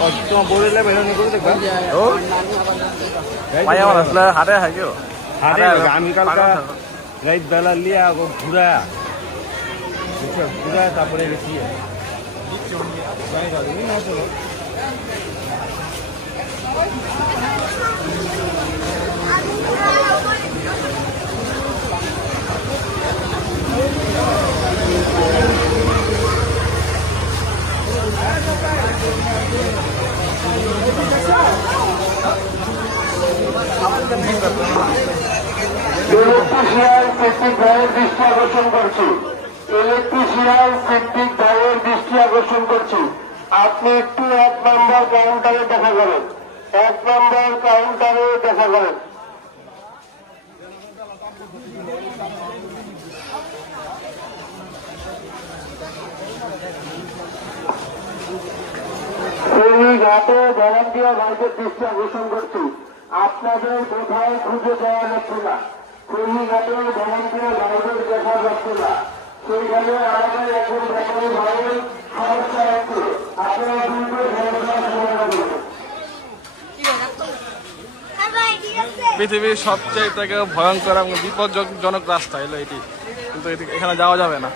তোমার বউরে বেরোনি করে দেখবা ও মায়া আমার আসলে হাটে হাইকেও হাটে আমি কালকা রাত বেলা লিয়া ঘুরা ঘুরা তারপরে গেছি ইলেকট্রিশিয়ান কর্তৃক ভাইয়ের দৃষ্টি আকর্ষণ করছি। ইলেকট্রিশিয়ান কর্তৃক ভাইয়ের দৃষ্টি আকর্ষণ করছি। আপনি একটু 1 নম্বর কাউন্টারে দেখা করেন। 1 নম্বর কাউন্টারে দেখা করেন। ঘাটে ভলান্টিয়ার ভাইদের দৃষ্টি আকর্ষণ করছি। আপনাদের কোথাও খুঁজে পাওয়া যাচ্ছে না। ঘাটে ভলান্টিয়ার ভাইদের দেখা যাচ্ছে না। সেইখানে আমাদের এখন ব্যাপারে ভাইয়ের সমস্যা হচ্ছে। আপনারা দ্রুত সমস্যা পৃথিবীর সবচেয়ে থেকে ভয়ঙ্কর এবং বিপজ্জনক রাস্তা এলো এটি, কিন্তু এখানে যাওয়া যাবে না।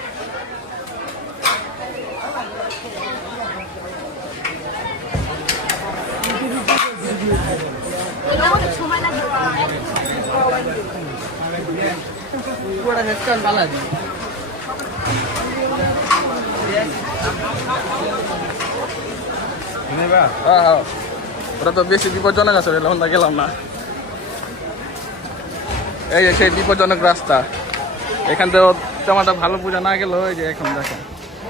ওটা তো বেশি বিপজ্জনক আছে, আমরা গেলাম না। এই যে সেই বিপজ্জনক রাস্তা, এখান থেকে তেমন একটা ভালো পূজা না গেল। এই যে এখন দেখেন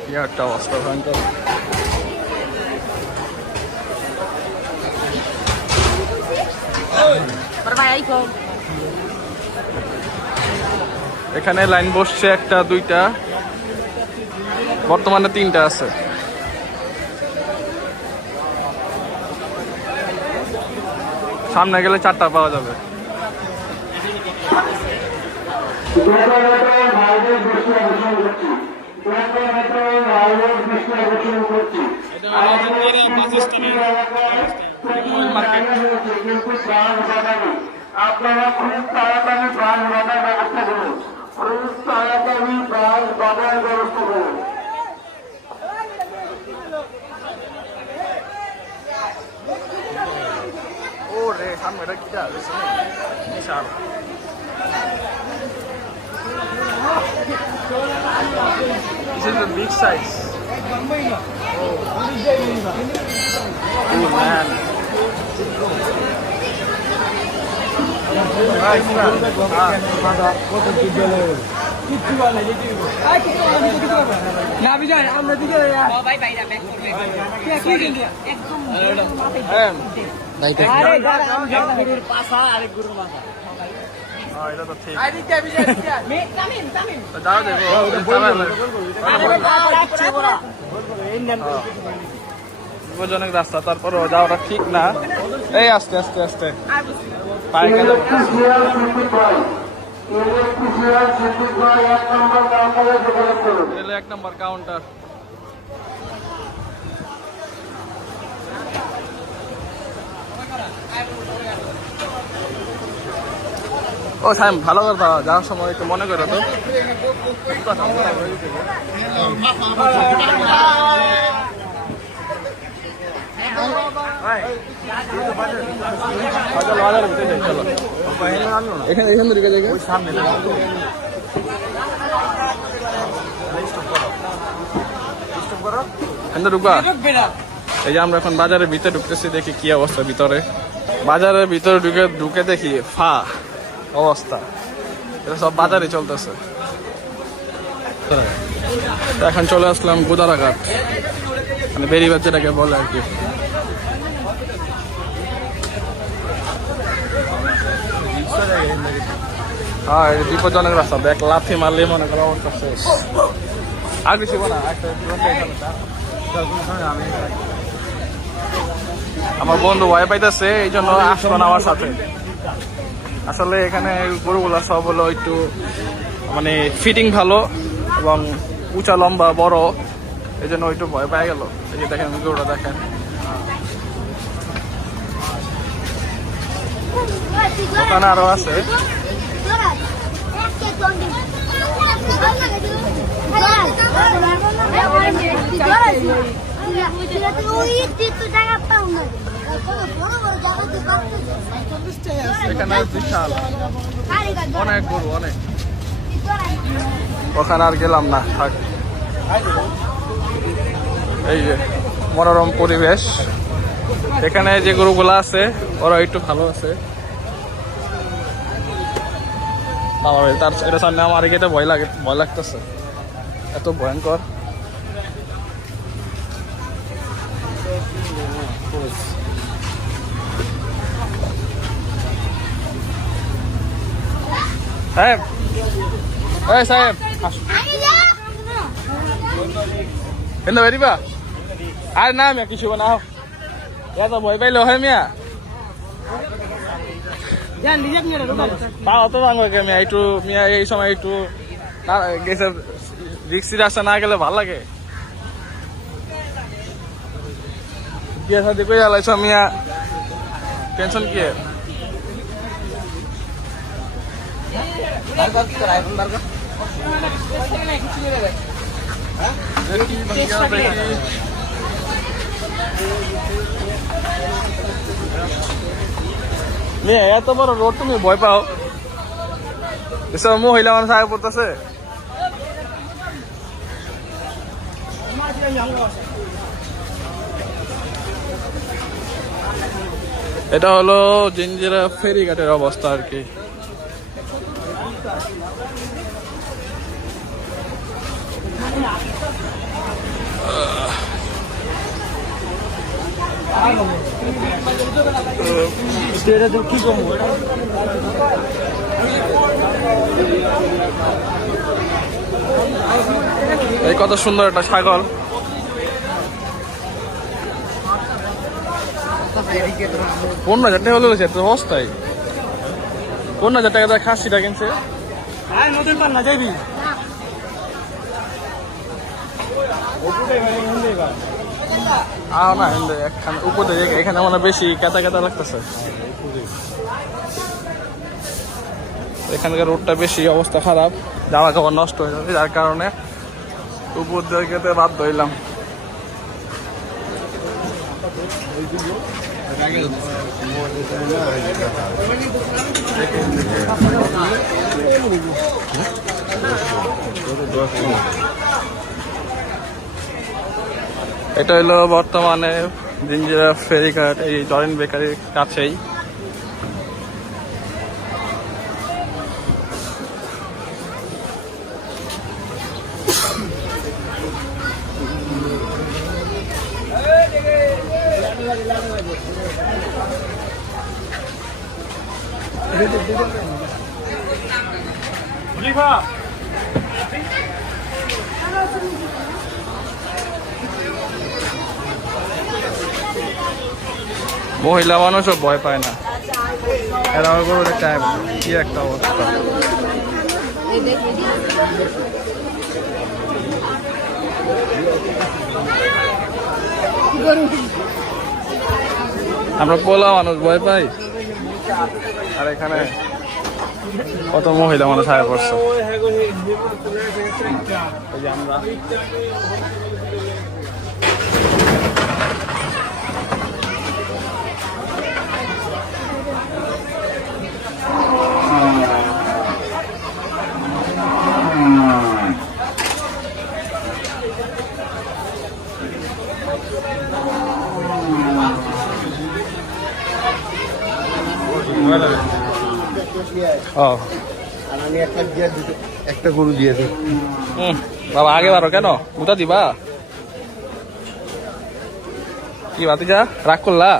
কি একটা অবস্থা ভয়ঙ্কর। এখানে লাইন বসছে 1টা 2টা, বর্তমানে 3টা আছে। সামনে গেলে 4টা পাওয়া যাবে। আপনারা খুব তাড়াতাড়ি বাস বাঁধার ব্যবস্থা করুন। খুব তাড়াতাড়ি বাস বাঁধার ব্যবস্থা করুন। ও রে সামনে এটা কি বিশাল। This is a big size. Oh man. না বিজয় আমরা দিকে ভাই ভাই ব্যাক করবে একদম আরে গুরুর পাশা আরেক গুরুর মাথা। এটা তো ঠিক। আইদিকে বিজয় মে কামিন যাও দেখো বিপজ্জনক রাস্তা, তারপরও যাওয়াটা ঠিক না। এই আস্তে আস্তে আস্তে পায়ে গেল। 1 নম্বর কাউন্টার। ও সাইম ভালো কথা, যাওয়ার সময় একটু মনে করে তো। এখান থেকে জায়গা সামনে ঢুকা। এই যে আমরা এখন বাজারের ভিতরে ঢুকতেছি, দেখি কি অবস্থা ভিতরে। বাজারের ভিতরে ঢুকে দেখি অবস্থা, এটা সব বাজারে চলতেছে। এখন চলে আসলাম গোদারাঘাট, মানে বেরিবাদ যেটাকে বলে আর কি। হ্যাঁ এটা বিপজ্জনক রাস্তা, দেখ লাথি মারলে মনে করা অবস্থা শেষ। আর কিছু না, আমার বন্ধু ভয় পাইতেছে, এই জন্য আসলো না আমার সাথে। আসলে এখানে গরুগুলা সব হলো একটু মানে ফিটিং ভালো এবং উঁচা লম্বা বড়, এই জন্য একটু ভয় পাই গেল। এই যে দেখেন গরুটা দেখেন ওখানে আরো আছে। এখানে বিশাল অনেক গরু, অনেক। ওখানে আর গেলাম না, থাক। এই যে মনোরম পরিবেশ, এখানে যে গরুগুলা আছে ওরা একটু ভালো আছে। তার এটা সামনে আমার এটা ভয় লাগতেছে, এত ভয়ঙ্কর। সাহেব, এই সাহেব এনে বেরিবা? আর না মিয়া কিছু বানাও, এত ভয় পাইলে হয় মিয়া? তাও তো ভাঙবে কে মিয়া? একটু মিয়া এই সময় একটু গেছে রিক্সি রাস্তা না গেলে ভাল লাগে। বিয়ে শাদি করে আলাইছ মিয়া, টেনশন কি? এত বড় রোড তুমি ভয় পাও? এসব মহিলা মানুষ আগে পড়তেছে। এটা হলো জিঞ্জিরা ফেরিঘাটের অবস্থা আর কি। এই কত সুন্দর একটা ছাগল। কোন হাজার টাকা হলো এত সস্তায়? কোন হাজার টাকা তার খাসিটা কিনছে? না উপর থেকে এখানে মানে বেশি কেতা কেতা লাগতেছে। এখানকার রোডটা বেশি অবস্থা খারাপ, জামা কাপড় নষ্ট হয়ে যাবে, যার কারণে উপর দিকে বাধ্য হইলাম। এটা হলো বর্তমানে জিঞ্জিরা ফেরিঘাট, এই জরেন বেকারির কাছেই। মহিলা মানুষও ভয় পায় না, এরা কি একটা অবস্থা। আমরা পোলা মানুষ ভয় পাই, আর এখানে কত মহিলা মানুষ আয় পড়ছে। আমরা একটা গরু দিয়েছে বাবা, আগে বারো কেন উঠা দিবা? কি বাতিজা রাগ করলা?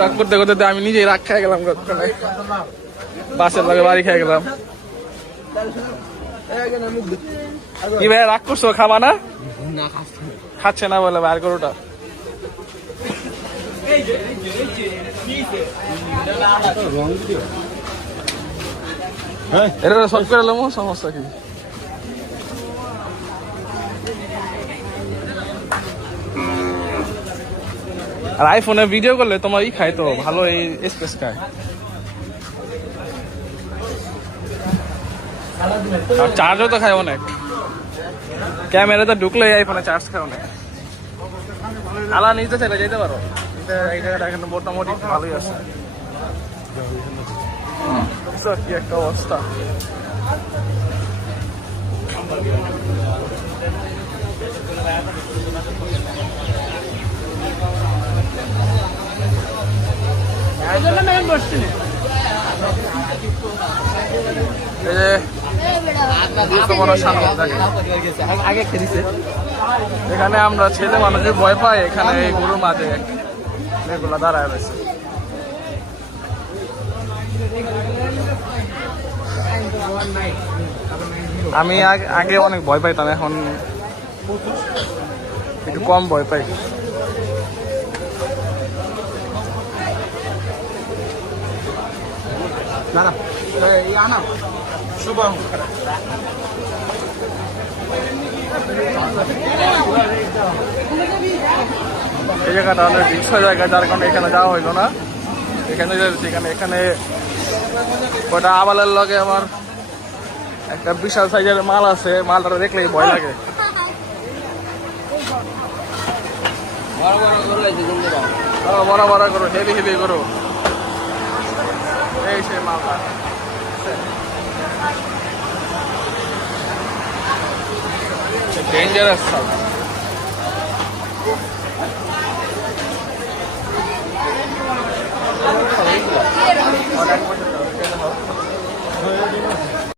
রাগ করতে করতে আমি নিজেই রাগ খেয়ে গেলাম, বাসের লগে বাড়ি খেয়ে গেলাম। কি ভাই রাগ করছো? খাবা না? খাচ্ছে না বলে বাইর গরুটা। এটা সব করে এলাম, সমস্যা কি? আর আইফোনে ভিডিও করলে তোমার ই খায় তো ভালো, এই স্পেস খায়। আর চার্জও তো খায় অনেক, ক্যামেরাতে ঢুকলে আইফোনে চার্জ খায় অনেক। আলা নিতে চাইলে যেতে পারো, এই জায়গাটা এখানে মোটামুটি ভালোই আছে। কি একটা অবস্থা। এই যে এখানে আমরা ছেলে মানুষের ভয় পাই, এখানে এই গরুর মাঝে এগুলা দাঁড়ায় রয়েছে। আমি আগে অনেক ভয় পাইতাম, এখন একটু কম ভয় পাই। এই জায়গাটা অনেক রিক্সা জায়গা, যার কারণে এখানে যাওয়া হইলো না। এখানে এখানে ওটা আবালের লগে আমার একটা বিশাল সাইজের মাল আছে, মালটা দেখলেই ভয় লাগে। বড় বড় করো, হেভি হেভি করো, এই সেই মালটা। ডেঞ্জারাস সাল।